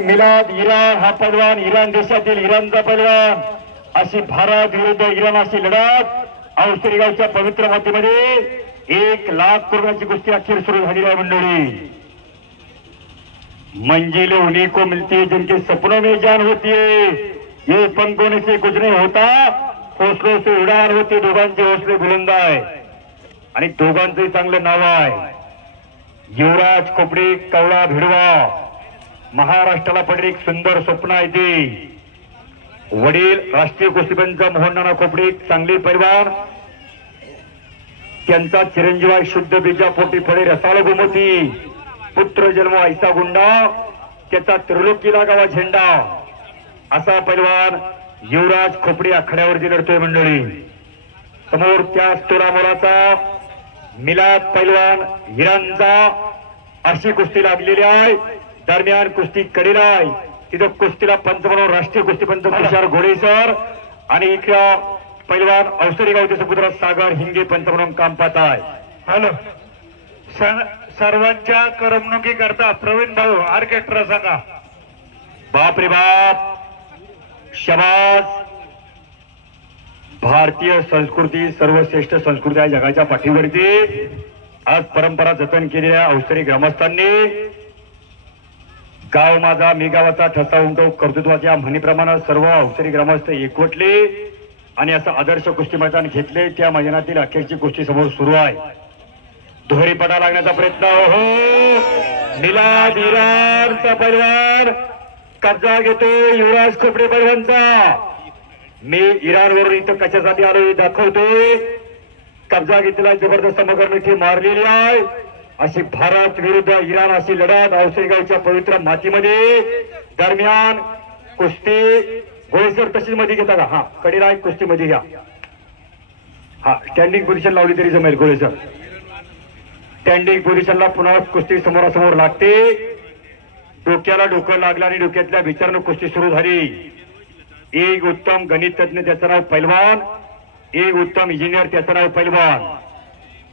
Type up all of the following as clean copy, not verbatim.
मिलाद Iran हा पैलवान, Iran देशातील इराणचा पैलवान, अशी भारत विरुद्ध इराण अशी लढत औसरी गावच्या पवित्र मातीमध्ये 1 लाख करोडाची कुस्ती अखेर सुरू झालेली आहे मंडळी। मंजिल उन्हीं को मिलती है जिनके सपनों में जान होती है, ये पंख होने से कुछ नहीं होता, हौसलों से उडान होते। दोघांचे हौसले बुलंद आहे आणि दोघांचंही चांगलं नाव आहे। युवराज खोपडे कवळा भिडवा, महाराष्ट्राला पडले एक सुंदर स्वप्न आहे ते। वडील राष्ट्रीय कुस्तीपंच मोहननाना खोपडे चांगले पैलवान, त्यांचा चिरंजीव शुद्ध बीजापोटी फळे रसाळ गोमती, पुत्र जन्म ऐसा गुंडा, त्याचा त्रिलोकी लागावा झेंडा, असा पैलवान युवराज खोपडे आखाड्यावरती लढतोय मंडळी। समोर त्याच तोरामोराचा मिलाद पैलवान इराणचा अशी कुस्ती लागलेली आहे। दरम्यान कुस्ती कडेला आहे, तिथं कुस्तीला पंच म्हणून राष्ट्रीय कुस्तीपंच तुषार घोडे सर आणि इकडे पैलवान औसरी गावचे सुपुत्र सागर हिंगे पंच म्हणून काम पाहत आहे। हॅलो, सर्वांच्या करमणुकी करता प्रवीण भाऊ ऑर्केस्ट्रा सांगा। बाप रे बाप, शबास। भारतीय संस्कृती सर्वश्रेष्ठ संस्कृती आहे जगाच्या पाठीवरती। आज परंपरा जतन केलेल्या औसरी ग्रामस्थांनी गाव माझा मी गावाचा ठसा उमटव कर्तृत्वाच्या म्हणीप्रमाणे सर्व औसरी ग्रामस्थ एकवटले आणि असं आदर्श कुस्ती मैदान घेतले। त्या मैदानातील अखेरची कुस्ती समोर सुरू आहे। दुहेरी पडा लागण्याचा प्रयत्न, हो मिलाद इराणचा पैलवान कब्जा घेतोय युवराज खोपडे पैलवानचा। मी इराणवरून इथं कशासाठी आलोय दाखवतोय। कब्जा घेतलेला जबरदस्त मगर मिठी मारलेली आहे। अशी भारत विरुद्ध इराण अशी लढत औसरी गावच्या पवित्र मातीमध्ये। दरम्यान कुस्ती घोडेसर तशीच मध्ये घेता का? हा कडेला एक कुस्ती मध्ये घ्या। हा स्टँडिंग पोझिशन लावली तरी जमेल घोडेसर। स्टँडिंग पोझिशनला पुन्हा कुस्ती समोरासमोर लागते। डोक्याला डोकं लागलं आणि डोक्यातल्या विचारानं कुस्ती सुरू झाली। एक उत्तम गणित तज्ञ त्याचं नाव पैलवान, एक उत्तम इंजिनियर त्याचं नाव पैलवान,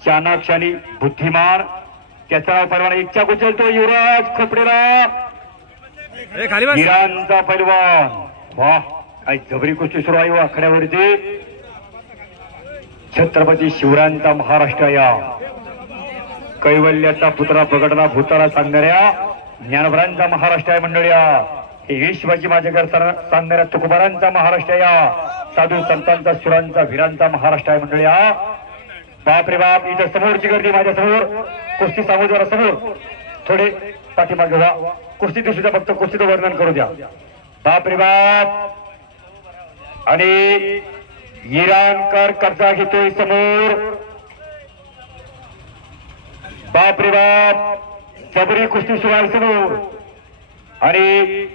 चाणाक्ष आणि बुद्धिमान त्याचा नाव पैलवान। इच्छा उचलतो युवराज खोपडेला इराणचा पैलवान। वाह, काय जबरी कुस्ती सुरू आहे आखाड्यावरती। छत्रपती शिवरायांचा महाराष्ट्र या कैवल्याचा पुतळा प्रगटना भूताला सांगणाऱ्या ज्ञानभरांचा महाराष्ट्र आहे मंडळ्या। हे विश्वाची माझेकर सांगणाऱ्या तुकोबारांचा महाराष्ट्र या साधू संतांचा सुरांचा वीरांचा महाराष्ट्र आहे मंडळ्या। बाप रे बाप, इथं समोरची गर्दी माझ्या समोर कुस्ती सांगू जरा समोर थोडे पाठीमागे व्हा। कुस्ती दिसूच्या फक्त कुस्तीचं वर्णन करू द्या। बाप रे बाप, आणि इराणकर कब्जा घेतोय समोर। बाप रे बाप, जबरी कुस्ती सुरू आहे समोर आणि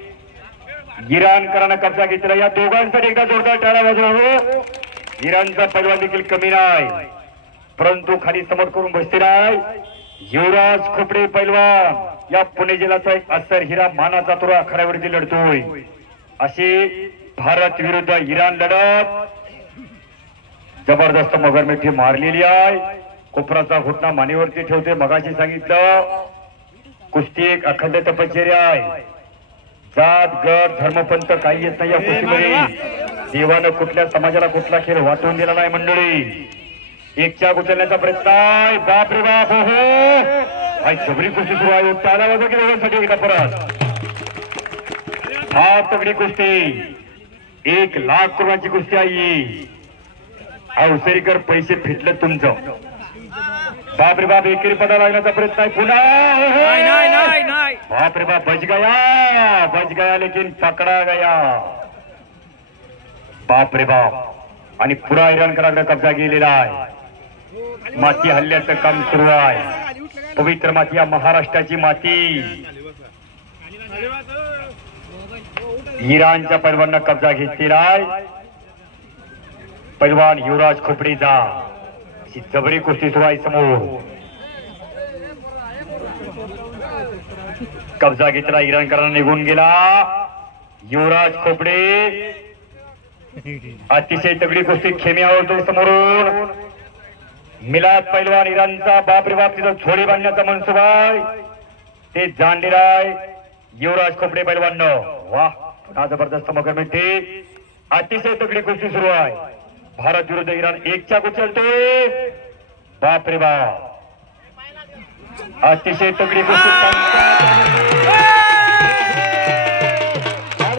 इराणकरांना कब्जा घेतला। या दोघांसाठी एकदा जोरदार टाळ्या वाजवा। इराणचा पैलवान देखील कमी नाही, परंतु खाली समोर करून बसते नाही। युवराज खोपडे पैलवान या पुणे जिल्ह्याचा एक अस्सर हिरा मानाचा तुरा आखाड्यावरती लढतोय। अशी भारत विरुद्ध इराण लढत जबरदस्त मगरमिठी मारलेली आहे। कोपराचा घुटणा मानेवरती ठेवते। मगाशी सांगितलं कुस्ती एक अखंड तपश्चर्या आहे। जात गट धर्मपंथ काही येत नाही या कुस्तीमध्ये। देवानं कुठल्या समाजाला कुठला खेळ वाटून दिला नाही मंडळी। एकच्या उचलण्याचा प्रयत्न आहे। बाप रे बाप, हो काय जबरी कुस्ती सुरू आहे। टाळ्या वाजवा की दोघांसाठी एकदा परत। हा तगडी कुस्ती 1 लाख करोडाची कुस्ती आहे। औसरीकर पैसे फिटलं तुमचं। बाप रे बाप, एकेरी पदा लागण्याचा प्रयत्न आहे पुन्हा। बाप रे बाप, बच गया लेकिन पकडा गया। बाप रे बाप, आणि पुरा इराणकरांना कब्जा गेलेला आहे। माती हल्ल्याचं काम सुरू आहे। पवित्र माती या महाराष्ट्राची माती। इराणच्या पैलवानांना कब्जा घेतलेला आहे। पैलवान युवराज खोपडेचा जबरी कुस्ती सुरू आहे समोर। कब्जा घेतला, इराणकरांना निघून गेला। युवराज खोपडे अतिशय तगडी कुस्ती खेमी आवडतोय समोरून। मिलाद पैलवान इराणचा बाप रे बाप, तिथं झोडी बांधण्याचा मनसुबा आहे ते जाणलेला आहे। युवराज खोपडे पैलवान वाह पुन्हा जबरदस्त मगर मिळते. अतिशय तगडी कुस्ती सुरू आहे. भारत विरुद्ध इराण 1च्या कुचलतोय. बाप रे बाप अतिशय तगडी कुस्ती